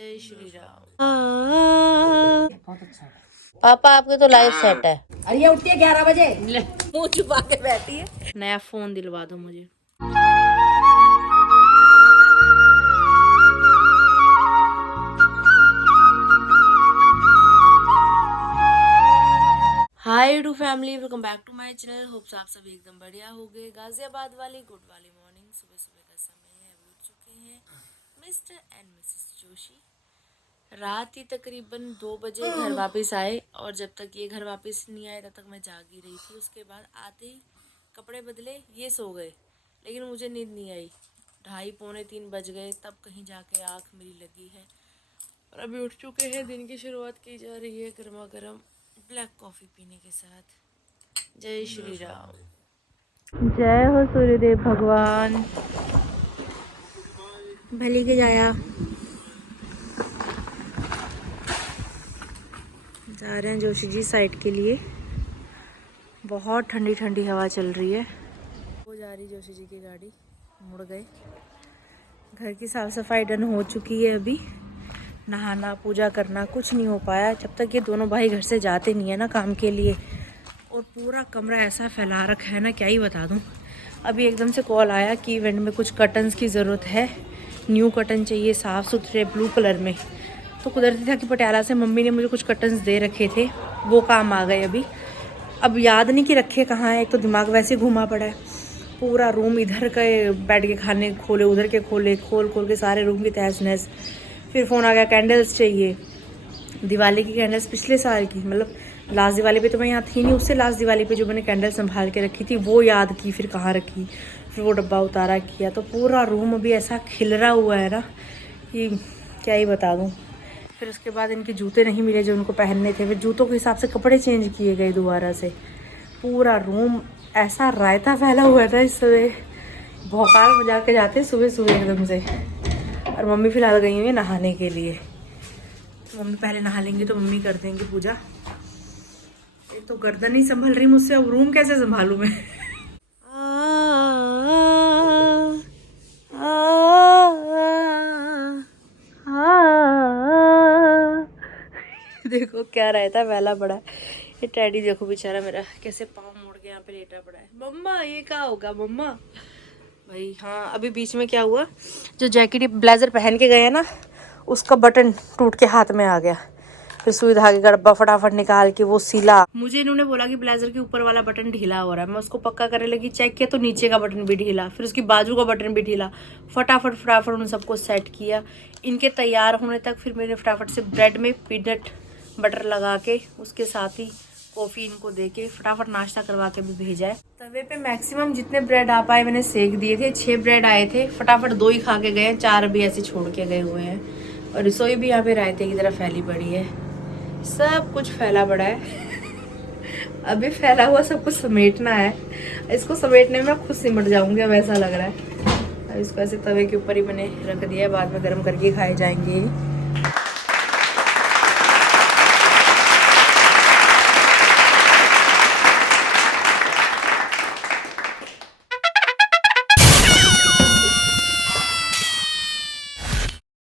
जय श्री राम। बहुत अच्छा है पापा, आपके तो लाइफ सेट है। अरे ये उठती है 11 बजे, मुंह छुपा के बैठी है। नया फोन दिलवा दो मुझे। Hi to family, welcome back to my channel. Hopes आप सभी एकदम बढ़िया हो गए। गाजियाबाद वाली गुड वाली मॉर्निंग, सुबह सुबह का समय है। अभी उठ चुके हैं मिस्टर एंड मिसेस जोशी। रात ही तकरीबन 2 बजे घर वापस आए, और जब तक ये घर वापस नहीं आए तब तक मैं जागी रही थी। उसके बाद आते ही कपड़े बदले, ये सो गए, लेकिन मुझे नींद नहीं आई। 2:30 पौने 3 बज गए, तब कहीं जाके आँख मेरी लगी है। और अभी उठ चुके हैं। दिन की शुरुआत की जा रही है गर्मा गर्म ब्लैक कॉफ़ी पीने के साथ। जय श्री राम। जय हो सूर्यदेव भगवान, भली के जाया। जा रहे हैं जोशी जी साइड के लिए। बहुत ठंडी ठंडी हवा चल रही है। वो जा रही जोशी जी की गाड़ी। मुड़ गए। घर की साफ सफाई डन हो चुकी है। अभी नहाना पूजा करना कुछ नहीं हो पाया जब तक ये दोनों भाई घर से जाते नहीं है ना काम के लिए। और पूरा कमरा ऐसा फैला रखा है ना, क्या ही बता दूँ। अभी एकदम से कॉल आया कि इवेंट में कुछ कर्टन्स की ज़रूरत है, न्यू कर्टन चाहिए साफ़ सुथरे ब्लू कलर में। तो कुदरती था कि पटियाला से मम्मी ने मुझे कुछ कर्टन्स दे रखे थे, वो काम आ गए अभी। अब याद नहीं कि रखे कहाँ है, एक तो दिमाग वैसे घुमा पड़ा है। पूरा रूम इधर के बैठ के खाने खोले, उधर के खोले, खोल खोल के सारे रूम की तहस नहस। फिर फ़ोन आ गया कैंडल्स चाहिए, दिवाली की कैंडल्स पिछले साल की, मतलब लास्ट दिवाली पे तो मैं यहाँ थी नहीं, उससे लास्ट दिवाली पे जो मैंने कैंडल संभाल के रखी थी वो याद की, फिर कहाँ रखी, फिर वो डब्बा उतारा किया। तो पूरा रूम अभी ऐसा खिलरा हुआ है ना कि क्या ही बता दूँ। फिर उसके बाद इनके जूते नहीं मिले जो उनको पहनने थे, फिर जूतों के हिसाब से कपड़े चेंज किए गए दोबारा से। पूरा रूम ऐसा रायता फैला हुआ था इस समय, भौकाल बजा के जाते सुबह सुबह एकदम से। और मम्मी फ़िलहाल गई हुई है नहाने के लिए। मम्मी पहले नहा लेंगी तो मम्मी कर देंगी पूजा। एक तो गर्दन नहीं संभल रही मुझसे, अब रूम कैसे संभालूं मैं। देखो क्या रहता पहला बड़ा। ये टैडी देखो बेचारा मेरा कैसे पाँव मोड़ के यहाँ पे लेटा पड़ा है। मम्मा ये क्या होगा मम्मा। भाई हाँ, अभी बीच में क्या हुआ, जो जैकेट ब्लेजर पहन के गए ना, उसका बटन टूट के हाथ में आ गया। फिर सुई धागे का डब्बा फटाफट निकाल के वो सिला। मुझे इन्होंने बोला कि ब्लेजर के ऊपर वाला बटन ढीला हो रहा है। मैं उसको पक्का करने लगी, चेक किया तो नीचे का बटन भी ढीला, फिर उसकी बाजू का बटन भी ढीला। फटाफट फटाफट उन सबको सेट किया। इनके तैयार होने तक फिर मैंने फटाफट से ब्रेड में पीनट बटर लगा के उसके साथ ही कॉफ़ी इनको दे के फटाफट नाश्ता करवा के भी भेजा है। तवे पे मैक्सिमम जितने ब्रेड आ पाए मैंने सेक दिए थे। 6 ब्रेड आए थे, फटाफट 2 ही खा के गए, 4 भी ऐसे छोड़ के गए हुए हैं। और रसोई भी यहाँ पे रायते की तरह फैली पड़ी है, सब कुछ फैला पड़ा है। अभी फैला हुआ सब कुछ समेटना है। इसको समेटने में खुद सिमट जाऊंगी, अब ऐसा लग रहा है। अब इसको ऐसे तवे के ऊपर ही मैंने रख दिया है, बाद में गर्म करके खाए जाएंगे।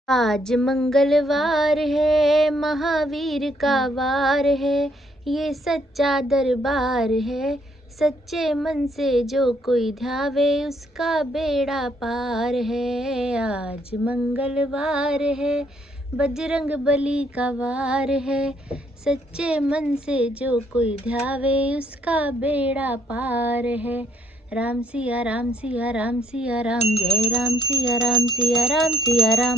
आज मंगलवार है, महावीर का वार है, ये सच्चा दरबार है। सच्चे मन से जो कोई ध्यावे उसका बेड़ा पार है। आज मंगलवार है, बजरंग बली का वार है। सच्चे मन से जो कोई ध्यावे उसका बेड़ा पार है। राम सिया राम सिया राम सिया राम, जय राम सिया राम सिया राम सिया राम।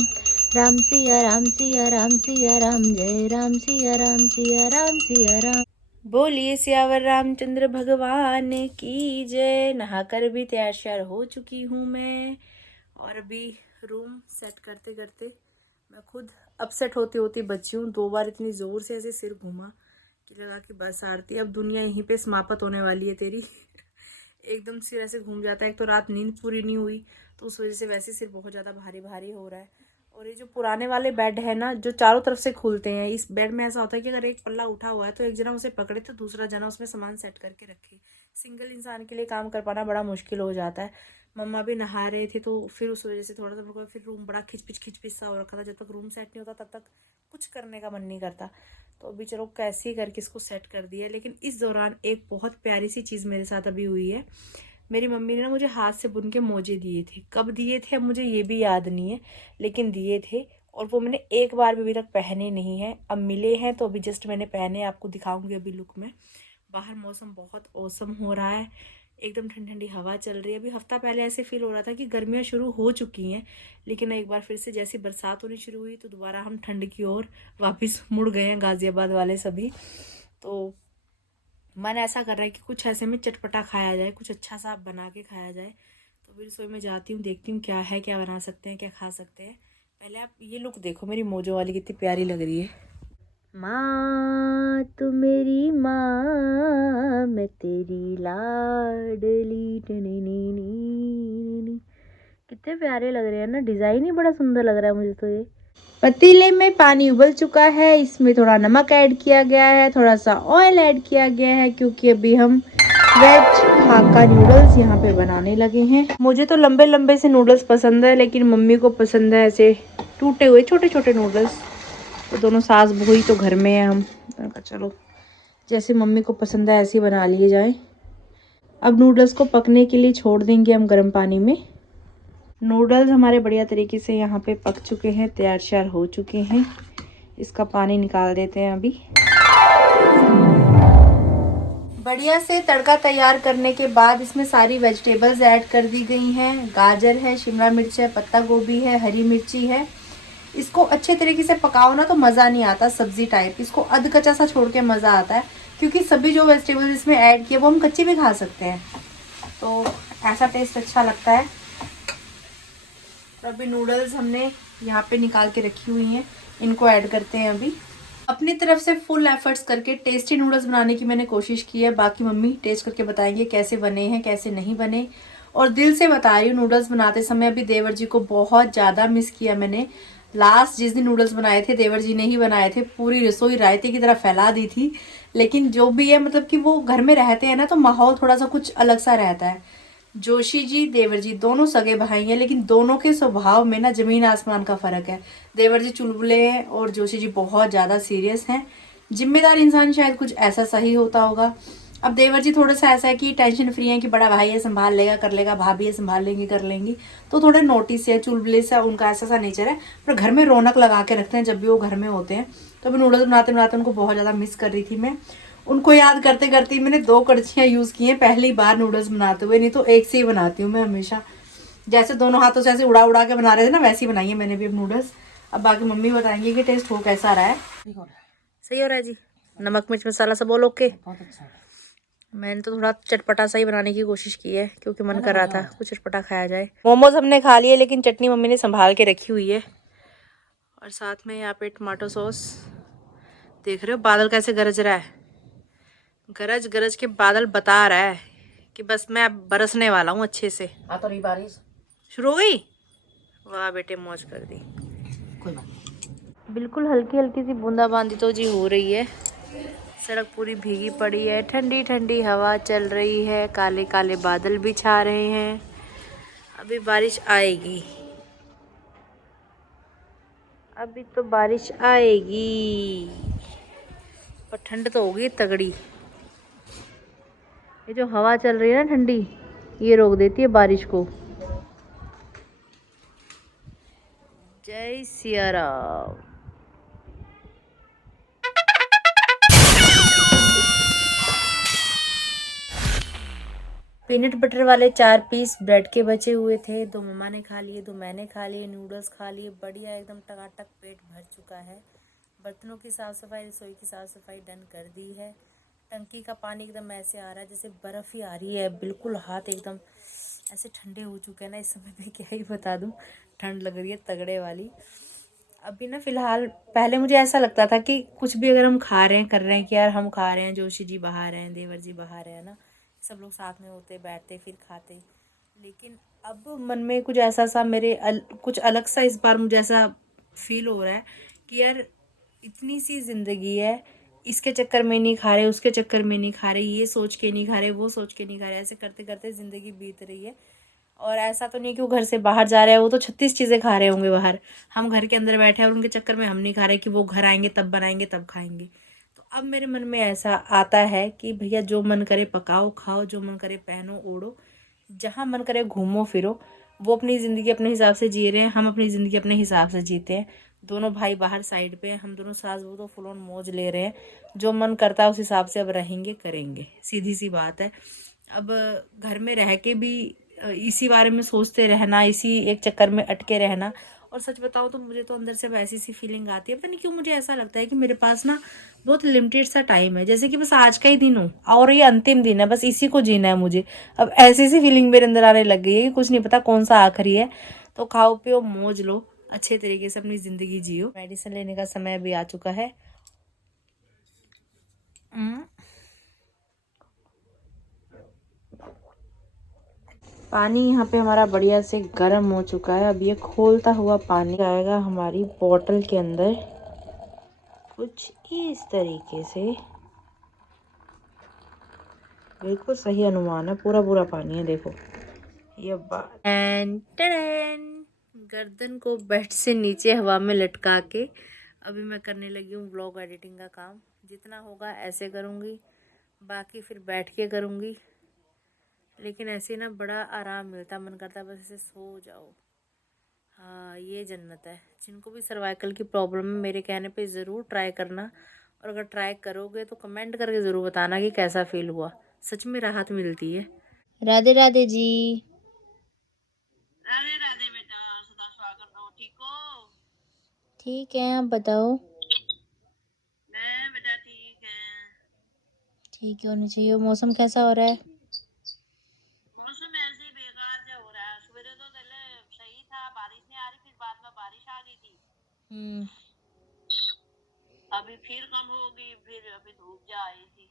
राम सिया राम सिया राम सिया राम, जय राम सिया राम सिया राम सिया राम। बोलिए सियावर रामचंद्र भगवान की जय। नहाकर भी तैयार श्यार हो चुकी हूँ मैं। और अभी रूम सेट करते करते मैं खुद अपसेट होती होती बची हूँ। 2 बार इतनी ज़ोर से ऐसे सिर घूमा कि लगा कि बस आरती, अब दुनिया यहीं पे समाप्त होने वाली है तेरी। एकदम सिर ऐसे घूम जाता है। एक तो रात नींद पूरी नहीं हुई, तो उस वजह से वैसे सिर बहुत ज़्यादा भारी भारी हो रहा है। और ये जो पुराने वाले बेड है ना, जो चारों तरफ से खुलते हैं, इस बेड में ऐसा होता है कि अगर एक पल्ला उठा हुआ है तो एक जना उसे पकड़े तो दूसरा जना उसमें सामान सेट करके रखे। सिंगल इंसान के लिए काम कर पाना बड़ा मुश्किल हो जाता है। मम्मा भी नहा रहे थे, तो फिर उस वजह से थोड़ा सा रुका, फिर रूम बड़ा खिचपिच सा हो रखा था। जब तक रूम सेट नहीं होता तब तक कुछ करने का मन नहीं करता। तो अभी चलो कैसे ही करके इसको सेट कर दिया। लेकिन इस दौरान एक बहुत प्यारी सी चीज़ मेरे साथ अभी हुई है। मेरी मम्मी ने ना मुझे हाथ से बुन के मोजे दिए थे। कब दिए थे अब मुझे ये भी याद नहीं है, लेकिन दिए थे, और वो मैंने एक बार भी अभी तक पहने नहीं हैं। अब मिले हैं तो अभी जस्ट मैंने पहने, आपको दिखाऊंगी अभी लुक में। बाहर मौसम बहुत औसम हो रहा है, एकदम ठंडी ठंडी हवा चल रही है। अभी हफ्ता पहले ऐसे फील हो रहा था कि गर्मियाँ शुरू हो चुकी हैं, लेकिन एक बार फिर से जैसी बरसात होनी शुरू हुई तो दोबारा हम ठंड की ओर वापस मुड़ गए हैं, गाज़ियाबाद वाले सभी। तो मन ऐसा कर रहा है कि कुछ ऐसे में चटपटा खाया जाए, कुछ अच्छा सा बना के खाया जाए। तो फिर रसोई में जाती हूँ, देखती हूँ क्या है, क्या बना सकते हैं, क्या खा सकते हैं। पहले आप ये लुक देखो मेरी मोजो वाली, कितनी प्यारी लग रही है। माँ तू मेरी माँ, मैं तेरी लाडली नी। कितने प्यारे लग रहे हैं ना, डिज़ाइन ही बड़ा सुंदर लग रहा है मुझे तो ये। पतीले में पानी उबल चुका है, इसमें थोड़ा नमक ऐड किया गया है, थोड़ा सा ऑयल ऐड किया गया है, क्योंकि अभी हम वेज हाक्का नूडल्स यहाँ पे बनाने लगे हैं। मुझे तो लंबे लंबे से नूडल्स पसंद है, लेकिन मम्मी को पसंद है ऐसे टूटे हुए छोटे छोटे नूडल्स। तो दोनों सास बहू ही तो घर में है, हम चलो जैसे मम्मी को पसंद है ऐसे ही बना लिए जाए। अब नूडल्स को पकने के लिए छोड़ देंगे हम गर्म पानी में। नूडल्स हमारे बढ़िया तरीके से यहाँ पे पक चुके हैं, तैयार श्यार हो चुके हैं। इसका पानी निकाल देते हैं अभी। बढ़िया से तड़का तैयार करने के बाद इसमें सारी वेजिटेबल्स ऐड कर दी गई हैं। गाजर है, शिमला मिर्च है, पत्ता गोभी है, हरी मिर्ची है। इसको अच्छे तरीके से पकाओ ना तो मज़ा नहीं आता सब्जी टाइप, इसको अध कच्चा सा छोड़ के मज़ा आता है, क्योंकि सभी जो वेजिटेबल्स इसमें ऐड किए वो हम कच्चे भी खा सकते हैं, तो ऐसा टेस्ट अच्छा लगता है। तो अभी नूडल्स हमने यहाँ पे निकाल के रखी हुई हैं, इनको ऐड करते हैं अभी। अपनी तरफ से फुल एफर्ट्स करके टेस्टी नूडल्स बनाने की मैंने कोशिश की है। बाकी मम्मी टेस्ट करके बताएंगे कैसे बने हैं, कैसे नहीं बने। और दिल से बता रही हूँ, नूडल्स बनाते समय अभी देवर जी को बहुत ज़्यादा मिस किया मैंने। लास्ट जिस दिन नूडल्स बनाए थे देवर जी ने ही बनाए थे, पूरी रसोई रायते की तरह फैला दी थी। लेकिन जो भी है, मतलब कि वो घर में रहते हैं ना तो माहौल थोड़ा सा कुछ अलग सा रहता है। जोशी जी देवर जी दोनों सगे भाई हैं, लेकिन दोनों के स्वभाव में ना जमीन आसमान का फर्क है। देवर जी चुलबुले हैं और जोशी जी बहुत ज़्यादा सीरियस हैं। जिम्मेदार इंसान शायद कुछ ऐसा सही होता होगा। अब देवर जी थोड़ा सा ऐसा है कि टेंशन फ्री है, कि बड़ा भाई है संभाल लेगा कर लेगा, भाभी है संभाल लेंगी कर लेंगी, तो थोड़े नोटिस है, चुलबुले सा उनका ऐसा सा नेचर है। पर घर में रौनक लगा के रखते हैं जब भी वो घर में होते हैं। तो अभी नूडल्स बनाते बनाते उनको बहुत ज़्यादा मिस कर रही थी मैं। उनको याद करते करते मैंने 2 कड़छियाँ यूज़ की हैं पहली बार नूडल्स बनाते हुए, नहीं तो एक से ही बनाती हूँ मैं हमेशा। जैसे दोनों हाथों से ऐसे उड़ा उड़ा के बना रहे थे ना, वैसे ही बनाई है मैंने भी अब नूडल्स। अब बाकी मम्मी बताएंगे कि टेस्ट हो कैसा रहा है। सही हो रहा है जी, नमक मिर्च मसाला सब बोल ओके। बहुत अच्छा। मैंने तो थोड़ा चटपटा सा ही बनाने की कोशिश की है, क्योंकि मन कर रहा था कुछ चटपटा खाया जाए। मोमोज हमने खा लिए, लेकिन चटनी मम्मी ने संभाल के रखी हुई है। और साथ में यहाँ पे टमाटो सॉस। देख रहे हो बादल कैसे गरज रहा है, गरज गरज के बादल बता रहा है कि बस मैं अब बरसने वाला हूँ अच्छे से। तो रही बारिश शुरू हो गई, वाह बेटे मौज कर दी। कोई बात, बिल्कुल हल्की हल्की सी बूंदाबांदी तो जी हो रही है। सड़क पूरी भीगी पड़ी है, ठंडी ठंडी हवा चल रही है, काले काले बादल भी छा रहे हैं। अभी बारिश आएगी, अभी तो बारिश आएगी, पर ठंड तो होगी तगड़ी। ये जो हवा चल रही है ना ठंडी, ये रोक देती है बारिश को। जय सिया राम। पीनट बटर वाले 4 पीस ब्रेड के बचे हुए थे, 2 मम्मा ने खा लिए, 2 मैंने खा लिए, नूडल्स खा लिए, बढ़िया एकदम टकाटक पेट भर चुका है। बर्तनों की साफ़ सफाई, रसोई की साफ़ सफाई डन कर दी है। टंकी का पानी एकदम ऐसे आ रहा है जैसे बर्फ़ ही आ रही है, बिल्कुल हाथ एकदम ऐसे ठंडे हो चुके हैं ना इस समय पे, क्या ही बता दूँ, ठंड लग रही है तगड़े वाली। अभी ना फ़िलहाल, पहले मुझे ऐसा लगता था कि कुछ भी अगर हम खा रहे हैं कर रहे हैं कि यार हम खा रहे हैं, जोशी जी बाहर हैं, देवर जी बाहर हैं ना, सब लोग साथ में होते बैठते फिर खाते। लेकिन अब मन में कुछ ऐसा सा मेरे कुछ अलग सा इस बार मुझे ऐसा फील हो रहा है कि यार इतनी सी ज़िंदगी है, इसके चक्कर में नहीं खा रहे, उसके चक्कर में नहीं खा रहे, ये सोच के नहीं खा रहे, वो सोच के नहीं खा रहे, ऐसे करते करते ज़िंदगी बीत रही है। और ऐसा तो नहीं कि वो घर से बाहर जा रहे हैं, वो तो 36 चीज़ें खा रहे होंगे बाहर। हम घर के अंदर बैठे हैं और उनके चक्कर में हम नहीं खा रहे कि वो घर आएंगे तब बनाएंगे तब खाएंगे। तो अब मेरे मन में ऐसा आता है कि भैया जो मन करे पकाओ खाओ, जो मन करे पहनो ओढ़ो, जहाँ मन करे घूमो फिरो। वो अपनी ज़िंदगी अपने हिसाब से जी रहे हैं, हम अपनी ज़िंदगी अपने हिसाब से जीते हैं। दोनों भाई बाहर साइड पे हैं, हम दोनों सास बहू तो फुल ऑन मौज ले रहे हैं। जो मन करता है उस हिसाब से अब रहेंगे करेंगे, सीधी सी बात है। अब घर में रह के भी इसी बारे में सोचते रहना, इसी एक चक्कर में अटके रहना। और सच बताऊँ तो मुझे तो अंदर से वैसी सी फीलिंग आती है, पता नहीं क्यों मुझे ऐसा लगता है कि मेरे पास ना बहुत लिमिटेड सा टाइम है, जैसे कि बस आज का ही दिन हो और ये अंतिम दिन है, बस इसी को जीना है मुझे। अब ऐसी सी फीलिंग मेरे अंदर आने लग गई है कि कुछ नहीं पता कौन सा आखिरी है। तो खाओ पियो मौज लो, अच्छे तरीके से अपनी ज़िंदगी जियो। मेडिसिन लेने का समय भी आ चुका है। पानी यहाँ पे हमारा बढ़िया से गर्म हो चुका है। अब ये खोलता हुआ पानी आएगा हमारी बोतल के अंदर कुछ इस तरीके से। बिल्कुल सही अनुमान है, पूरा पूरा पानी है। देखो ये बात। गर्दन को बेड से नीचे हवा में लटका के अभी मैं करने लगी हूँ व्लॉग एडिटिंग का काम। जितना होगा ऐसे करूँगी, बाकी फिर बैठ के करूँगी। लेकिन ऐसे ना बड़ा आराम मिलता, मन करता है बस ऐसे सो जाओ। हाँ ये जन्नत है। जिनको भी सर्वाइकल की प्रॉब्लम है मेरे कहने पे ज़रूर ट्राई करना, और अगर ट्राई करोगे तो कमेंट करके ज़रूर बताना कि कैसा फील हुआ। सच में राहत मिलती है। राधे राधे जी। राधे राधे बेटा, सदा स्वागत रहो। ठीक हो? ठीक है, आप बताओ। मैं बेटा ठीक है। ठीक होनी चाहिए। मौसम कैसा हो रहा है? मौसम ऐसे ही बेकार से हो रहा है। सुबह तो सही था, बारिश नहीं आ रही, फिर बाद में बारिश आ गई थी। अभी फिर कम होगी, फिर अभी धूप जा आई थी।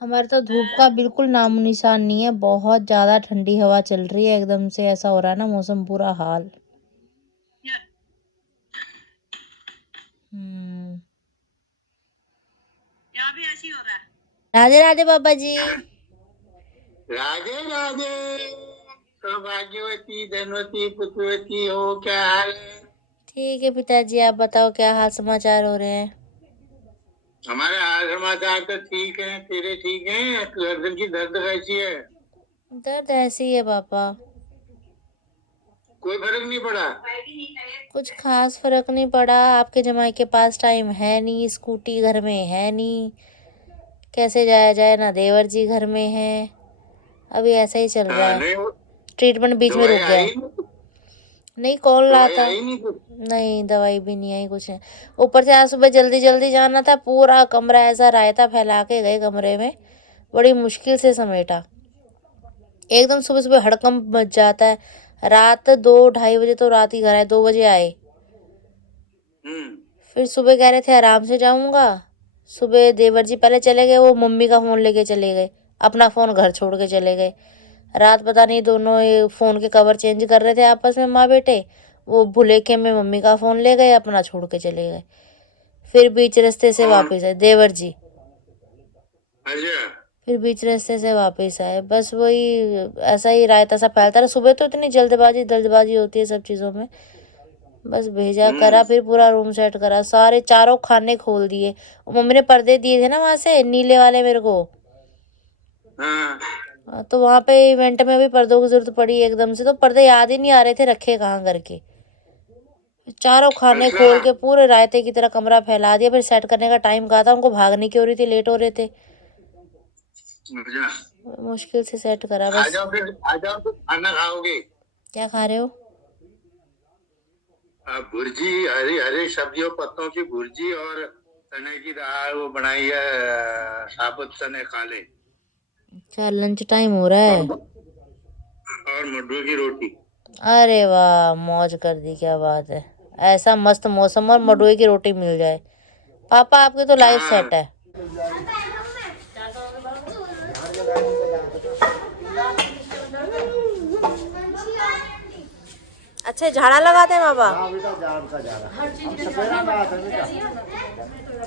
हमारे तो धूप का बिल्कुल नामो निशान नहीं है। बहुत ज्यादा ठंडी हवा चल रही है, एकदम से ऐसा हो रहा है ना मौसम बुरा हाल। यहाँ भी ऐसी हो रहा है। राधे राधे बाबा जी। राधे राधे। सौभाग्यवती धनवती पुत्रवती हो, क्या हाल है? ठीक है पिताजी, आप बताओ क्या हाल समाचार हो रहे हैं? हमारे हाल समाचार तो ठीक है। तेरे ठीक है? गर्दन की दर्द कैसी है? दर्द ऐसी है पापा। कोई फर्क नहीं पड़ा? कुछ खास फर्क नहीं पड़ा। आपके जमाई के पास टाइम है नहीं, स्कूटी घर में है नहीं, कैसे जाया जाए ना, देवर जी घर में है। अभी ऐसा ही चल रहा है। ट्रीटमेंट बीच में रुक गया। नहीं कौन लाता? नहीं दवाई भी नहीं आई, कुछ नहीं। ऊपर से आज सुबह जल्दी जल्दी जाना था, पूरा कमरा ऐसा रायता फैला के गए कमरे में, बड़ी मुश्किल से समेटा। एकदम सुबह सुबह हड़कंप मच जाता है। रात 2-2:30 बजे तो रात ही घर आए, 2 बजे आए। फिर सुबह कह रहे थे आराम से जाऊंगा। सुबह देवर जी पहले चले गए, वो मम्मी का फोन लेके चले गए, अपना फोन घर छोड़ के चले गए। रात पता नहीं दोनों फोन के कवर चेंज कर रहे थे आपस में माँ बेटे, वो भुलेखे में मम्मी का फोन ले गए, अपना छोड़ के चले गए। फिर बीच रास्ते से वापस आए देवर जी। फिर बीच रास्ते से वापस आए। बस वही ऐसा ही रायता सा फैलता रहा। सुबह तो इतनी जल्दबाजी होती है सब चीज़ों में। बस भेजा करा, फिर पूरा रूम सेट करा, सारे चारों खाने खोल दिए। मम्मी ने पर्दे दिए थे ना वहां से नीले वाले मेरे को। तो वहां पे इवेंट में भी पर्दों की जरूरत पड़ी एकदम से, तो पर्दे याद ही नहीं आ रहे थे रखे कहाँ करके। चारों खाने खोल के पूरे रायते की तरह कमरा फैला दिया। फिर सेट करने का टाइम कहा था, उनको भागने की हो रही थी, लेट हो रहे थे। मुश्किल से सेट करा बस। आ जाओ फिर खाना खाओगे। क्या खा रहे हो? भुर्जी, हरी हरी सब्जियों पत्तों की भुर्जी और चने की दाल वो बनाई है, साबुत चने काले। अच्छा लंच टाइम हो रहा है। और मडुए की रोटी। अरे वाह मौज कर दी, क्या बात है। ऐसा मस्त मौसम और मडुए की रोटी मिल जाए। पापा आपके तो लाइफ सेट है। अच्छा झाड़ा लगाते हैं बाबा?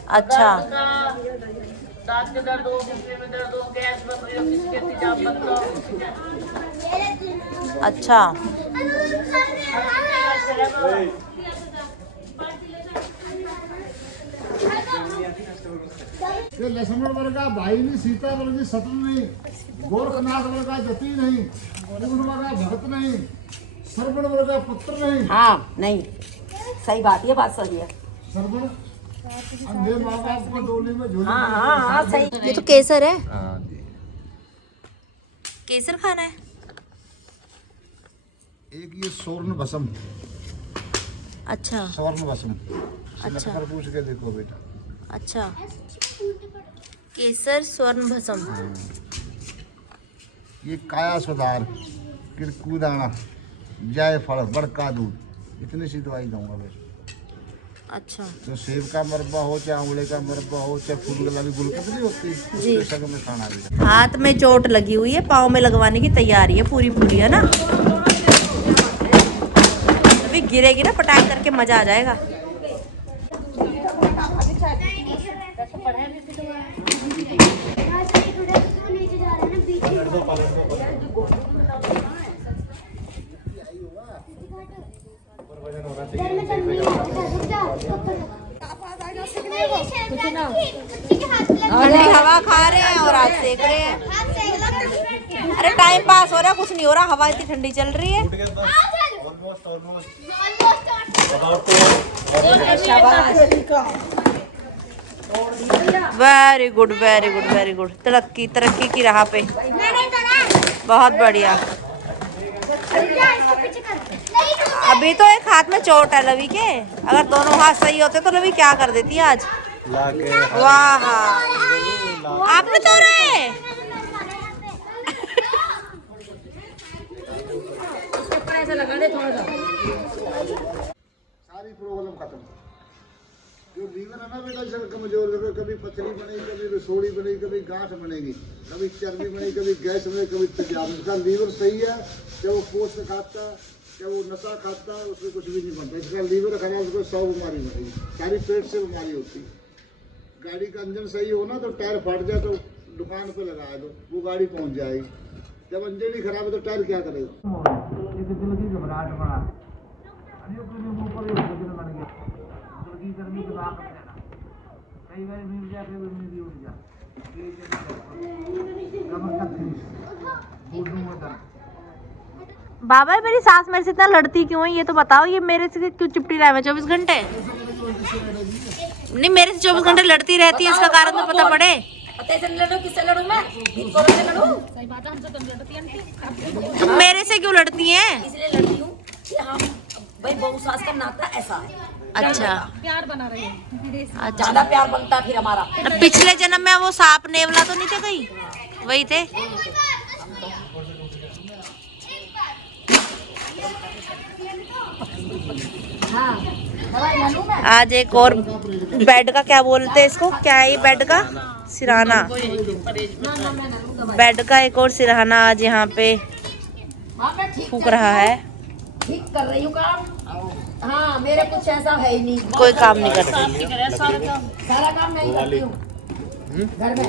अच्छा दांत के दर्द हो, घुटने में दर्द हो, गैस बन रही हो, किसके तेजाब बन रहा हो। अच्छा लक्ष्मण वर्गा भाई नहीं, सीता वर्गी शत्रु नहीं, गोरखनाथ वर्गा जति नहीं, वर्गा भरत नहीं, श्रवण वर्गा पुत्र नहीं। हाँ नहीं, सही बात, ये बात सही है। श्रवण अंधे माँ बाप को डोली में झूले। हाँ हाँ हाँ सही। ये तो केसर है। केसर खाना है। एक ये स्वर्ण भस्म। अच्छा स्वर्ण भस्म। अच्छा पूछ के देखो बेटा। अच्छा केसर स्वर्ण भस्म। ये काया सुधार, किरकूदाना, जायफल, बड़का दूध, इतनी सी दवाई दूंगा बस। अच्छा तो सेब का मरब्बा हो, चाहे आंवले का मरब्बा हो, चाहे फूल गुलाबी गुलकंद नहीं होती, जी। उसके संग में खाना भी। हाथ में चोट लगी हुई है, पाँव में लगवाने की तैयारी है पूरी पूरी, है ना। अभी गिरेगी ना पटाख करके मजा आ जाएगा। ठंडी हवा खा रहे हैं और हाथ सेक रहे हैं। अरे टाइम पास हो रहा है, कुछ नहीं हो रहा, हवा इतनी ठंडी चल रही है। Very good very good very good. तरक्की तरक्की की राह पे, बहुत बढ़िया। अभी तो एक हाथ में चोट है लवी के, अगर दोनों हाथ सही होते तो लवी क्या कर देती है आज। वाह आपने तो रहे। सारी प्रॉब्लम खत्म। जो लीवर है ना बेटा, जब कमजोर है, कभी पथरी बनेगी, कभी रसोड़ी बनेगी, कभी गांठ बनेगी, कभी चर्बी बनेगी, कभी गैस बनेगी, कभी तेजाब। इसका लीवर सही है, जब वो पोस्ट खाता, जब वो नशा खाता, उसमें कुछ भी नहीं बनता। इसका लीवर खराब, उसको 100 बीमारी बनेगी, सारी पेट से बीमारी होती है। गाड़ी का इंजन सही हो ना, तो टायर फट जाए तो दुकान पे लगा दो, वो गाड़ी पहुंच जाएगी। जब इंजन ही खराब है तो टायर क्या करेगा। बाबा मेरी सास मेरे से इतना लड़ती क्यों है, ये तो बताओ। ये मेरे से क्यों चिपटी रहा है 24 घंटे? नहीं मेरे से 24 घंटे लड़ती रहती है, इसका कारण तो पता पड़े। किससे लड़ूं मैं? सही बात है, हमसे तुम लड़ती हैं। तुम मेरे से क्यों लड़ती हैं? इसलिए लड़ती हूँ कि हम भाई बहू सास का नाता ऐसा है। अच्छा प्यार बना रहे हैं, अच्छा। ज्यादा प्यार बनता है फिर हमारा। पिछले जन्म में वो सांप नेवला तो नहीं थे कहीं, वही थे। आज एक और बेड का, क्या बोलते हैं इसको, क्या है ये बेड का सिरहाना, बेड का एक और सिरहाना आज यहाँ पे फूक रहा है। ठीक कर रही हूँ काम। हाँ मेरे कुछ ऐसा है ही नहीं, कोई काम नहीं करती। सारा काम नहीं करती हूँ घर में।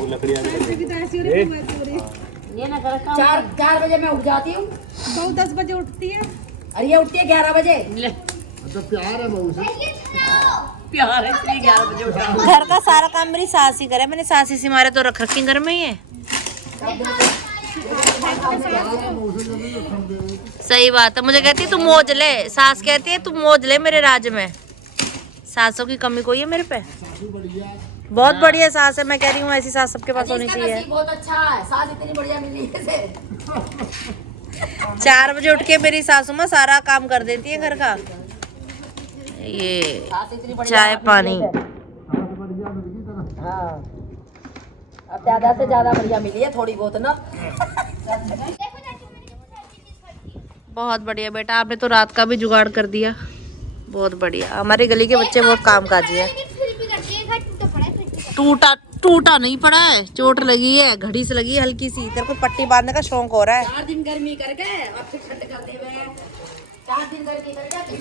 ये ना 4 बजे मैं उठ जाती हूँ, बहू 10 बजे उठती है। और ये उठती है 11 बजे। तो प्यार है बहू से। प्यार है इसलिए 11 बजे उठा। घर का सारा काम मेरी सास ही करे, मैंने सास ही मारे तो रख रखी घर में ही है। सही बात है, मुझे कहती है तू मौज ले, सास कहती है तू मौज ले मेरे राज में। सासों की कमी कोई है मेरे पे? बहुत बढ़िया सास है, मैं कह रही हूँ ऐसी सास सबके पास होनी चाहिए। बहुत अच्छा है, सास इतनी बढ़िया मिली है। 4 बजे उठ के मेरी सासू माँ सारा काम कर देती है घर का। ये चाय पानी। हाँ अब ज्यादा से ज्यादा बढ़िया मिली है, थोड़ी बहुत ना। बहुत बढ़िया बेटा, आपने तो रात का भी जुगाड़ कर दिया, बहुत बढ़िया। हमारी गली के बच्चे बहुत कामकाजी है। टूटा नहीं पड़ा है, चोट लगी है, घड़ी से लगी है हल्की सी। तेरे को पट्टी बांधने का शौक हो रहा है। 4 दिन गर्मी करके अब फिर ठंड कर दे। 4 दिन करके कर जाते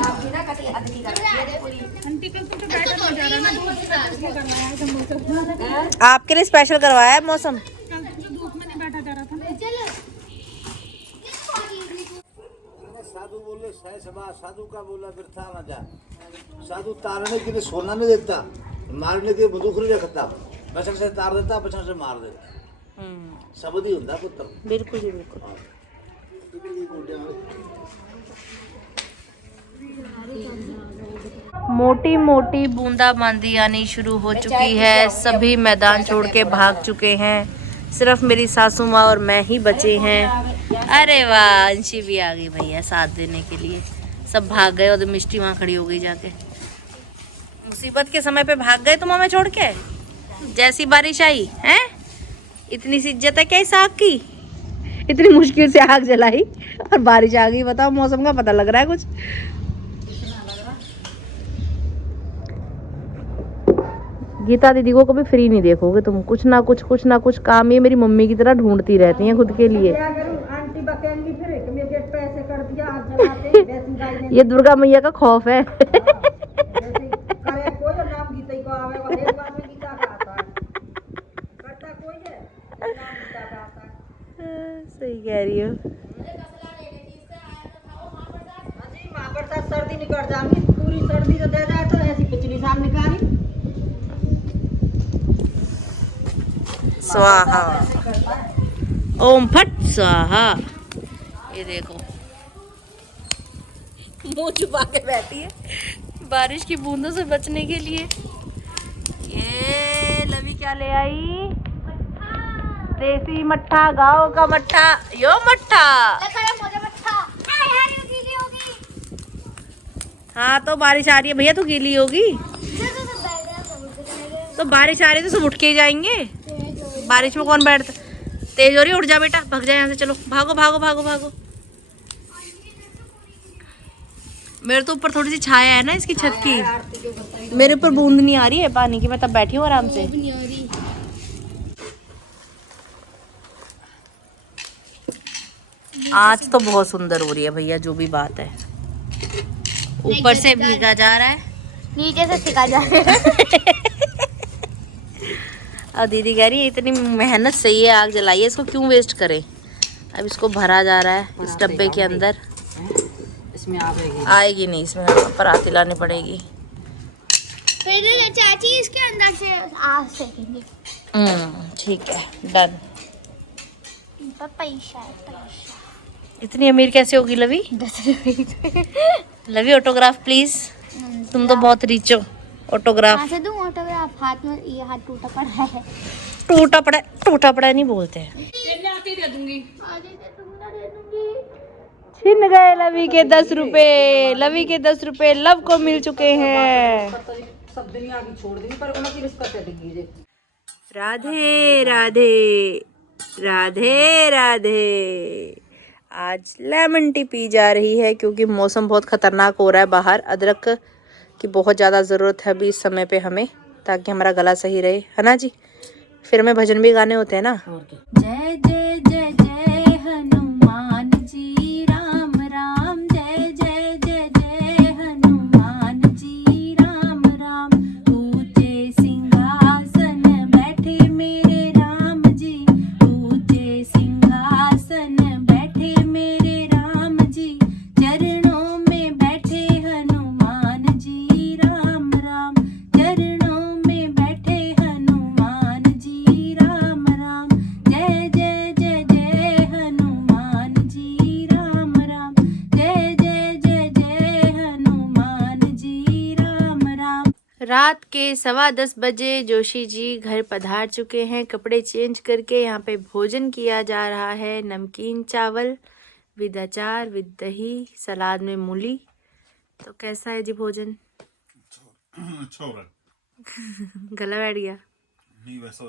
आप बिना कटी हद की कर आंटी कल तो बैठा हो जा रहा है ना, धूप में करवाया है मौसम। आपके लिए स्पेशल करवाया है मौसम। कल तो धूप में नहीं बैठा जा रहा था ना। साधु बोले सह सभा, साधु का बोला वृथा न जा। साधु तारने के लिए सोना नहीं देता, मारने के लिए बंदूक नहीं रखता, बचन से तार देता, बचन से मार देता। शब्द ही होता पुत्र। बिल्कुल जी बिल्कुल। मोटी मोटी बूंदाबांदी आनी शुरू हो चुकी है। सभी मैदान छोड़ के भाग चुके हैं, सिर्फ मेरी सासू माँ और मैं ही बचे हैं। अरे वाह, अंशी भी आ गई भैया साथ देने के लिए। सब भाग गए और मिष्टी वहाँ खड़ी हो गई जाके। मुसीबत के समय पे भाग गए तुम हमें छोड़ के। जैसी बारिश आई है, इतनी सी इज्जत है क्या इस आग की? इतनी मुश्किल से आग जलाई और बारिश आ गई। बताओ, मौसम का पता लग रहा है कुछ? गीता दीदी को कभी फ्री नहीं देखोगे तुम। कुछ ना कुछ काम ये मेरी मम्मी की तरह ढूंढती रहती हैं खुद के लिए। आंटी बकेंगी फिर कि मेरे पैसे कर दिया आज जलाते वैसी गाय ने। ये दुर्गा मैया का खौफ है। वैसे करे कोई नाम गीता ही को आवे, वो एक बार में गीता का आता है, करता कोई है नाम गीता का आता है। सही कह रही हो। हाजी महाप्रसाद सर्दी निकल जाएगी, पूरी सर्दी तो दे जाए तो ऐसी पिछली साल निकाली। स्वाहा ओम फट स्वाहा। ये देखो मुंह छुपा के बैठी है बारिश की बूंदों से बचने के लिए। ये लवी क्या ले आई? देसी मट्ठा, गांव का मट्ठा। यो मट्ठा। हाँ तो बारिश आ रही है भैया, तो गीली होगी। तो बारिश आ रही है तो सब उठ के ही जाएंगे। बारिश में कौन बैठता? तेज हो रही है, उठ जा बेटा, भाग जा यहाँ से। चलो भागो भागो भागो भागो। मेरे तो ऊपर थोड़ी सी छाया है ना इसकी छत की, मेरे ऊपर बूंद नहीं आ रही है पानी की। मैं तब बैठी हूँ आराम से। आज तो बहुत सुंदर हो रही है भैया, जो भी बात है। ऊपर से भीगा जा रहा है, नीचे से सिका जा रहा है। और दीदी कह रही है इतनी मेहनत से ये आग जलाई है, इसको क्यों वेस्ट करें। अब इसको भरा जा रहा है इस डब्बे के अंदर। इसमें आएगी नहीं, इसमें पराती लानी पड़ेगी। चाची इसके अंदर से आग सेकेंगे। ठीक है, डन। पैसा इतनी अमीर कैसे होगी लवी? 10 रुपए। लवी ऑटोग्राफ प्लीज। तुम तो बहुत रिच हो। ऑटोग्राफ से दूं ऑटोग्राफ? हाथ में ये हाथ टूटा पड़ा है। टूटा पड़ा नहीं बोलते हैं। आती दे दूंगी। छिन गए लवी के 10 रुपए। लवी के 10 रुपए लव को मिल चुके हैं। सब दुनिया की छोड़ देंगी पर उनकी रिश्वत देंगी। राधे राधे राधे राधे। आज लेमन टी पी जा रही है क्योंकि मौसम बहुत खतरनाक हो रहा है बाहर। अदरक की बहुत ज़्यादा ज़रूरत है अभी इस समय पे हमें, ताकि हमारा गला सही रहे, है ना जी? फिर हमें भजन भी गाने होते हैं ना। जय जय जय जय हनुमान जी, राम राम। जय जय जय जय हनुमान जी, राम राम। ऊंचे सिंहासन बैठे मेरे राम जी, ऊंचे सिंहासन बैठे मेरे राम जी। चरणों में बैठे हनुमान जी, राम राम। चरणों में बैठे हनुमान जी, राम राम। जय जय जय जय हनुमान जी, राम राम। जय जय जय जय हनुमान जी, राम राम। रात के 10:15 बजे जोशी जी घर पधार चुके हैं कपड़े चेंज करके। यहाँ पे भोजन किया जा रहा है, नमकीन चावल विद अचार विद दही, सलाद में मूली। तो कैसा है जी भोजन? अच्छा हो रहा है। गला बैठ गया। नहीं वैसा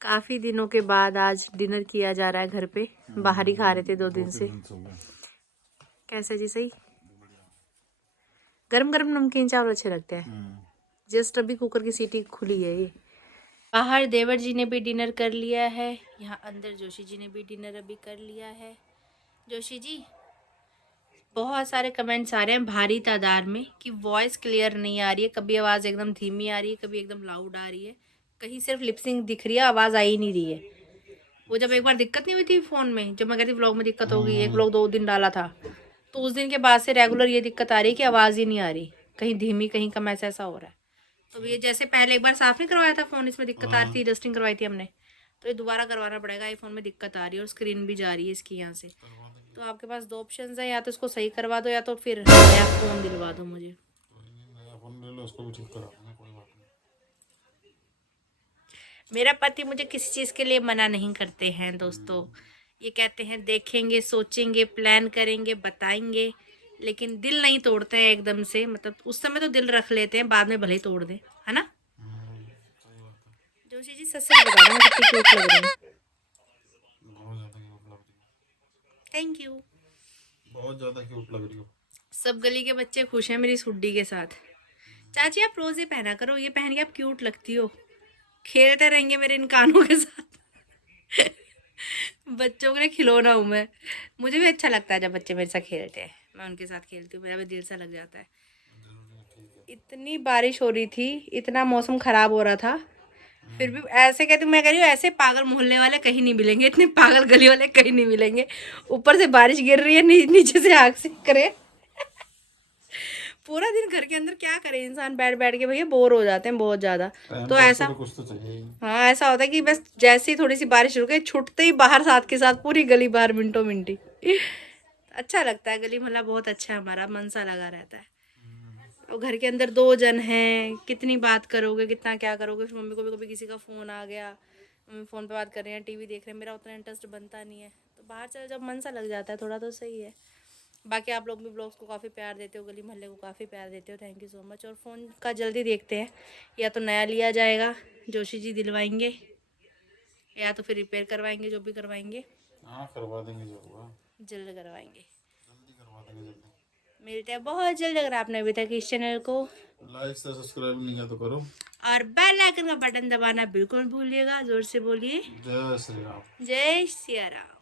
काफी दिनों के बाद आज डिनर किया जा रहा है घर पे। बाहर ही खा रहे थे 2 दिन से। कैसा जी? सही। गरम गरम नमकीन चावल अच्छे लगते हैं। जस्ट अभी कुकर की सीटी खुली है ये। बाहर देवर जी ने भी डिनर कर लिया है, यहाँ अंदर जोशी जी ने भी डिनर अभी कर लिया है। जोशी जी, बहुत सारे कमेंट्स आ रहे हैं भारी तादाद में कि वॉइस क्लियर नहीं आ रही है, कभी आवाज़ एकदम धीमी आ रही है, कभी एकदम लाउड आ रही है, कहीं सिर्फ लिपसिंग दिख रही है, आवाज़ आ ही नहीं रही है। वो जब एक बार दिक्कत नहीं हुई थी फ़ोन में, जब मैं कहती व्लॉग में दिक्कत होगी, एक व्लॉग 2 दिन डाला था, तो उस दिन के बाद से रेगुलर ये दिक्कत आ रही है कि आवाज़ ही नहीं आ रही, कहीं धीमी कहीं कम, ऐसा हो रहा है। तो ये जैसे पहले एक बार साफ़ नहीं करवाया था फ़ोन, इसमें दिक्कत आ रही थी, डस्टिंग करवाई थी हमने, तो ये दोबारा करवाना पड़ेगा। आईफोन में दिक्कत आ रही है और स्क्रीन भी जा रही है इसकी यहाँ से। तो आपके पास 2 ऑप्शन है, या तो इसको सही करवा दो या तो फिर नया फ़ोन दिलवा दो मुझे। नया फोन ले लो, उसको भी ठीक करा देना, कोई बात नहीं। मेरा पति मुझे किसी चीज़ के लिए मना नहीं करते हैं दोस्तों। ये कहते हैं देखेंगे, सोचेंगे, प्लान करेंगे, बताएंगे, लेकिन दिल नहीं तोड़ते हैं एकदम से। मतलब उस समय तो दिल रख लेते हैं, बाद में भले ही तोड़ दें, है ना। सही बात है। जोशी जी, सच सच बता रहा हूँ, कितनी क्यूट लग रही है। बहुत ज़्यादा क्यूट लग रही हो, थैंक यू। बहुत ज़्यादा क्यूट लग रही हो। सब गली के बच्चे खुश हैं मेरी इस हुड्डी के साथ। चाची आप रोज़ ये पहना करो, ये पहन के आप क्यूट लगती हो। खेलते रहेंगे मेरे इन कानों के साथ। बच्चों के लिए खिलौना हूँ मैं। मुझे भी अच्छा लगता है जब बच्चे मेरे साथ खेलते हैं, मैं उनके साथ खेलती हूँ, मेरा भी दिल सा लग जाता है। इतनी बारिश हो रही थी, इतना मौसम ख़राब हो रहा था, फिर भी ऐसे कहती हूँ, मैं कह रही हूँ ऐसे पागल मोहल्ले वाले कहीं नहीं मिलेंगे, इतने पागल गली वाले कहीं नहीं मिलेंगे। ऊपर से बारिश गिर रही है, नीचे से आग से करे। पूरा दिन घर के अंदर क्या करे इंसान, बैठ बैठ के भैया बोर हो जाते हैं बहुत ज़्यादा। तो ऐसा कुछ तो चाहिए ही। हाँ, ऐसा होता है कि बस जैसे ही थोड़ी सी बारिश रुके, छूटते ही बाहर साथ के साथ पूरी गली बाहर मिनटों मिनटी। अच्छा लगता है, गली मोहल्ला बहुत अच्छा है हमारा, मन सा लगा रहता है। और घर के अंदर 2 जन हैं, कितनी बात करोगे, कितना क्या करोगे। फिर मम्मी को भी कभी किसी का फ़ोन आ गया, मम्मी फ़ोन पे बात कर रहे हैं, टीवी देख रहे हैं, मेरा उतना इंटरेस्ट बनता नहीं है। तो बाहर चले जब मन सा लग जाता है थोड़ा, तो सही है। बाकी आप लोग भी ब्लॉग्स को काफ़ी प्यार देते हो, गली मोहल्ले को काफ़ी प्यार देते हो, थैंक यू सो मच। और फ़ोन का जल्दी देखते हैं, या तो नया लिया जाएगा, जोशी जी दिलवाएंगे, या तो फिर रिपेयर करवाएंगे, जो भी करवाएंगे हाँ, करवा देंगे, जो हुआ जल्द करवाएंगे। जल्दी करवा देंगे, जल्दी। मिलते हैं बहुत जल्द। अगर आपने अभी तक इस चैनल को लाइक से सब्सक्राइब नहीं किया तो करो, और बेल आइकन का बटन दबाना बिल्कुल भूलिएगा। जोर से बोलिए, जय श्री राम। जय सिया राम।